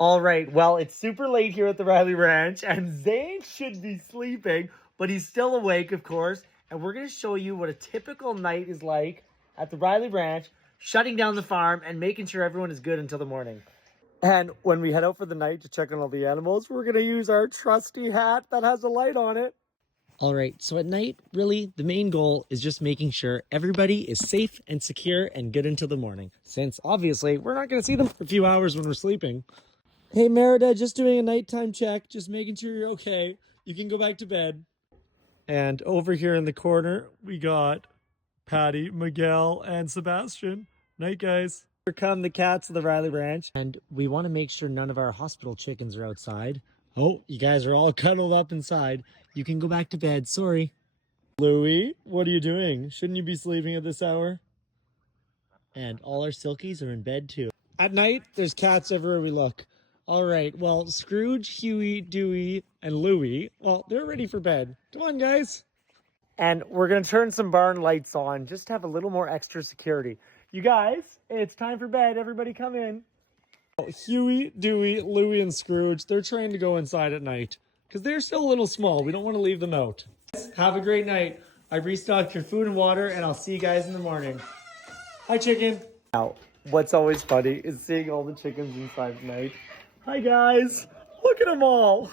All right, well, it's super late here at the Rylee Ranch, and Zayn should be sleeping, but he's still awake, of course, and we're going to show you what a typical night is like at the Rylee Ranch, shutting down the farm and making sure everyone is good until the morning. And when we head out for the night to check on all the animals, we're going to use our trusty hat that has a light on it. All right, so at night, really, the main goal is just making sure everybody is safe and secure and good until the morning, since obviously we're not going to see them for a few hours when we're sleeping. Hey, Merida, just doing a nighttime check, just making sure you're okay. You can go back to bed. And over here in the corner, we got Patty, Miguel, and Sebastian. Night, guys. Here come the cats of the Rylee Ranch. And we want to make sure none of our hospital chickens are outside. Oh, you guys are all cuddled up inside. You can go back to bed. Sorry. Louie, what are you doing? Shouldn't you be sleeping at this hour? And all our silkies are in bed, too. At night, there's cats everywhere we look. All right, well, Scrooge, Huey, Dewey, and Louie, well, they're ready for bed. Come on, guys. And we're going to turn some barn lights on just to have a little more extra security. You guys, it's time for bed. Everybody come in. Huey, Dewey, Louie, and Scrooge, they're trying to go inside at night because they're still a little small. We don't want to leave them out. Have a great night. I've restocked your food and water, and I'll see you guys in the morning. Hi, chicken. Now, what's always funny is seeing all the chickens inside at night. Hi guys, look at them all.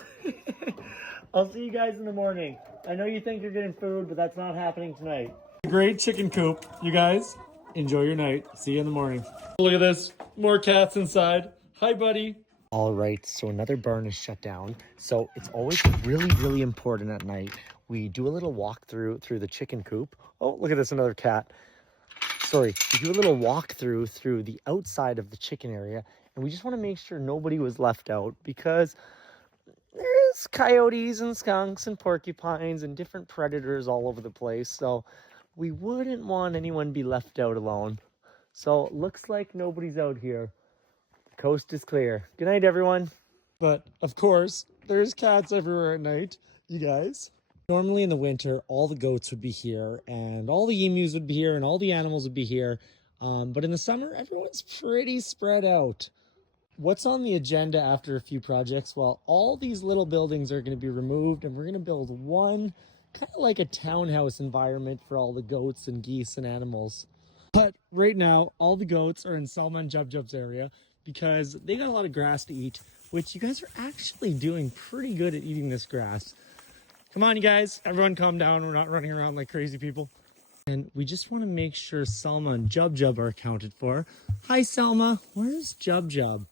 I'll see you guys in the morning. I know you think you're getting food, but that's not happening tonight. Great chicken coop. You guys, enjoy your night. See you in the morning. Look at this, more cats inside. Hi, buddy. All right, so another barn is shut down. So it's always really important at night. We do a little walkthrough through the chicken coop. Oh, look at this, another cat. Sorry, we do a little walkthrough through the outside of the chicken area. And we just want to make sure nobody was left out because there's coyotes and skunks and porcupines and different predators all over the place. So we wouldn't want anyone to be left out alone. So it looks like nobody's out here. The coast is clear. Good night, everyone. But of course, there's cats everywhere at night, you guys. Normally in the winter, all the goats would be here and all the emus would be here and all the animals would be here. But in the summer, everyone's pretty spread out. What's on the agenda after a few projects? Well, all these little buildings are going to be removed and we're going to build one kind of like a townhouse environment for all the goats and geese and animals. But right now, all the goats are in Selma and Jubjub's area because they got a lot of grass to eat, which you guys are actually doing pretty good at eating this grass. Come on, you guys. Everyone calm down. We're not running around like crazy people. And we just want to make sure Selma and Jubjub are accounted for. Hi, Selma. Where's Jubjub?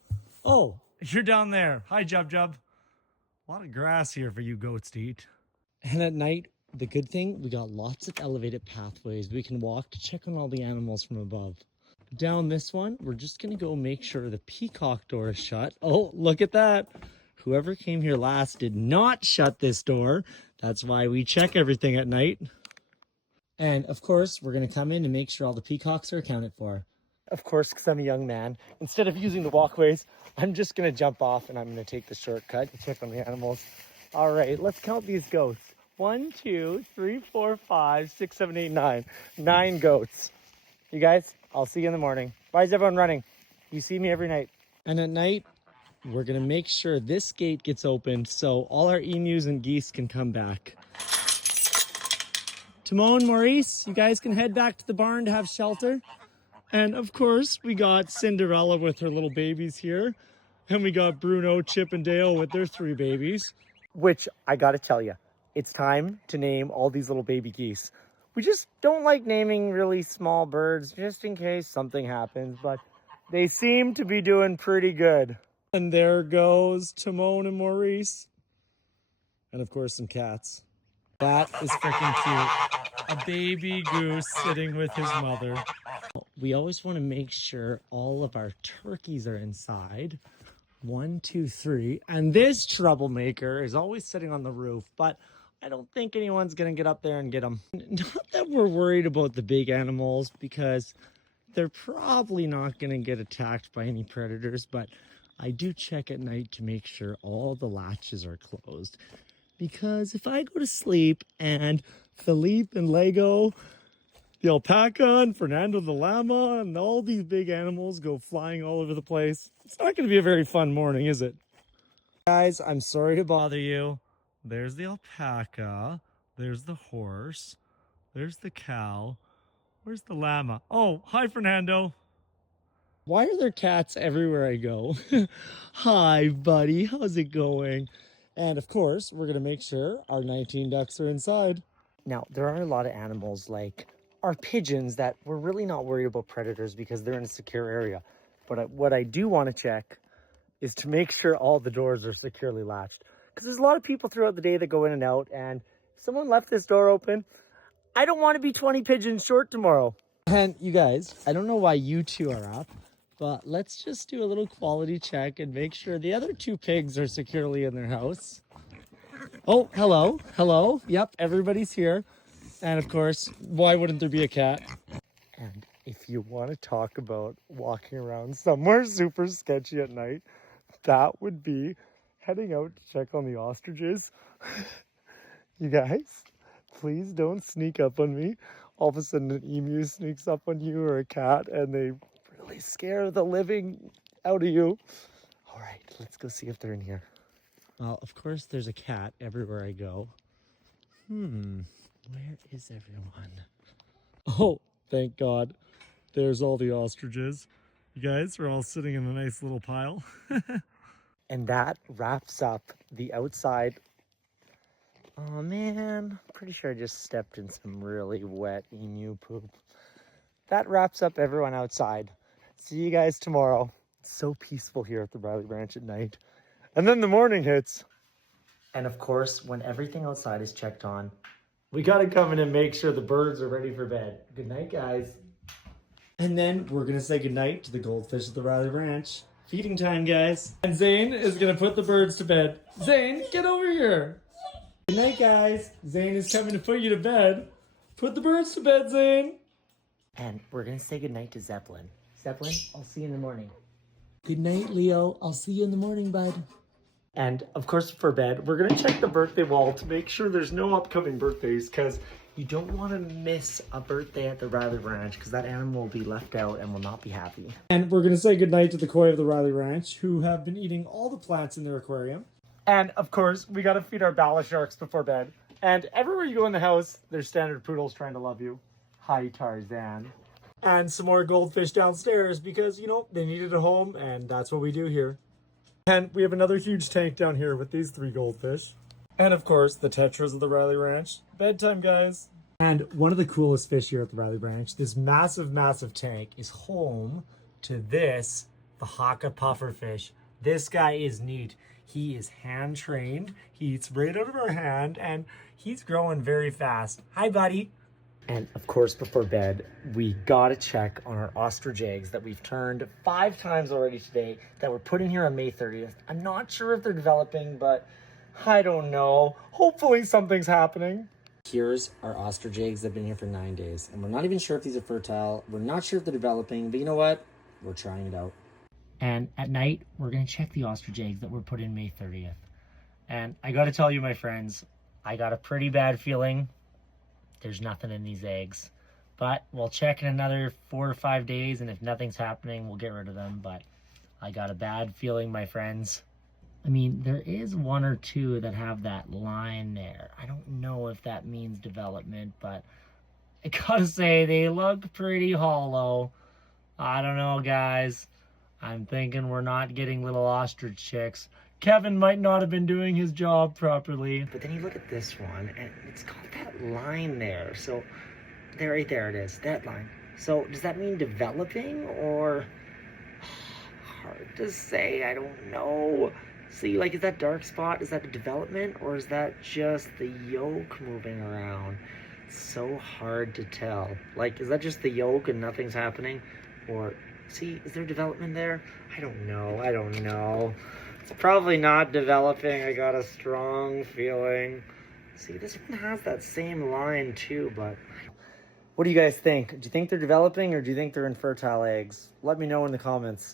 Oh, you're down there. Hi, Jubjub. A lot of grass here for you goats to eat. And at night, the good thing, we got lots of elevated pathways we can walk to check on all the animals from above. Down this one, we're just going to go make sure the peacock door is shut. Oh, look at that. Whoever came here last did not shut this door. That's why we check everything at night. And of course, we're going to come in and make sure all the peacocks are accounted for. Of course, because I'm a young man, instead of using the walkways, I'm just going to jump off and I'm going to take the shortcut and check on the animals. All right, let's count these goats. 1, 2, 3, 4, 5, 6, 7, 8, 9. 9 goats. You guys, I'll see you in the morning. Why is everyone running? You see me every night. And at night, we're going to make sure this gate gets opened so all our emus and geese can come back. Timon, Maurice, you guys can head back to the barn to have shelter. And of course, we got Cinderella with her little babies here. And we got Bruno, Chip, and Dale with their 3 babies. Which, I gotta tell you, it's time to name all these little baby geese. We just don't like naming really small birds just in case something happens. But they seem to be doing pretty good. And there goes Timon and Maurice. And of course, some cats. That is freaking cute. A baby goose sitting with his mother. We always want to make sure all of our turkeys are inside. 1, 2, 3. And this troublemaker is always sitting on the roof, but I don't think anyone's going to get up there and get them. Not that we're worried about the big animals because they're probably not going to get attacked by any predators, but I do check at night to make sure all the latches are closed. Because if I go to sleep and Philippe and Lego the alpaca and Fernando the llama and all these big animals go flying all over the place. It's not going to be a very fun morning, is it? Guys, I'm sorry to bother you. There's the alpaca. There's the horse. There's the cow. Where's the llama? Oh, hi, Fernando. Why are there cats everywhere I go? Hi, buddy. How's it going? And of course, we're going to make sure our 19 ducks are inside. Now, there are a lot of animals like our pigeons that we're really not worried about predators because they're in a secure area. But what I do want to check is to make sure all the doors are securely latched. Because there's a lot of people throughout the day that go in and out. And if someone left this door open, I don't want to be 20 pigeons short tomorrow. And you guys, I don't know why you two are up, but let's just do a little quality check and make sure the other two pigs are securely in their house. Oh, hello. Hello. Yep, everybody's here. And of course, why wouldn't there be a cat? And if you want to talk about walking around somewhere super sketchy at night, that would be heading out to check on the ostriches. You guys, please don't sneak up on me. All of a sudden an emu sneaks up on you or a cat and they really scare the living out of you. All right, let's go see if they're in here. Well, of course there's a cat everywhere I go. Where is everyone? Oh, thank God. There's all the ostriches. You guys are all sitting in a nice little pile. And that wraps up the outside. Oh man, pretty sure I just stepped in some really wet emu poop. That wraps up everyone outside. See you guys tomorrow. It's so peaceful here at the Rylee Ranch at night. And then the morning hits. And of course, when everything outside is checked on, we gotta come in and make sure the birds are ready for bed. Good night, guys. And then we're gonna say goodnight to the goldfish at the Rylee Ranch. Feeding time, guys. And Zayn is gonna put the birds to bed. Zayn, get over here. Good night, guys. Zayn is coming to put you to bed. Put the birds to bed, Zayn. And we're gonna say goodnight to Zeppelin. Zeppelin, I'll see you in the morning. Good night, Leo. I'll see you in the morning, bud. And of course, for bed, we're gonna check the birthday wall to make sure there's no upcoming birthdays, because you don't want to miss a birthday at the Rylee Ranch, because that animal will be left out and will not be happy. And we're gonna say goodnight to the koi of the Rylee Ranch, who have been eating all the plants in their aquarium. And of course, we gotta feed our bala sharks before bed. And everywhere you go in the house, there's standard poodles trying to love you. Hi, Tarzan. And some more goldfish downstairs because, you know, they needed a home, and that's what we do here. And we have another huge tank down here with these 3 goldfish. And of course, the tetras of the Rylee Ranch. Bedtime, guys. And one of the coolest fish here at the Rylee Ranch, this massive, massive tank, is home to this, the Haka pufferfish. This guy is neat. He is hand-trained. He eats right out of our hand, and he's growing very fast. Hi, buddy. And of course, before bed, we gotta check on our ostrich eggs that we've turned 5 times already today that were put in here on May 30th. I'm not sure if they're developing, but I don't know. Hopefully something's happening. Here's our ostrich eggs that have been here for 9 days. And we're not even sure if these are fertile. We're not sure if they're developing, but you know what? We're trying it out. And at night, we're gonna check the ostrich eggs that were put in May 30th. And I gotta tell you, my friends, I got a pretty bad feeling there's nothing in these eggs. But we'll check in another 4 or 5 days, and if nothing's happening, we'll get rid of them. But I got a bad feeling, my friends. I mean, there is 1 or 2 that have that line there. I don't know if that means development, but I gotta say, they look pretty hollow. I don't know, guys. I'm thinking we're not getting little ostrich chicks. Kevin might not have been doing his job properly. But then you look at this one, and it's got that line there. So, right there it is, that line. So, does that mean developing, or... hard to say, I don't know. See, like, is that dark spot, is that a development, or is that just the yolk moving around? It's so hard to tell. Like, is that just the yolk and nothing's happening? Or, see, is there development there? I don't know. It's probably not developing. I got a strong feeling. See, this one has that same line too, but... What do you guys think? Do you think they're developing, or do you think they're infertile eggs? Let me know in the comments.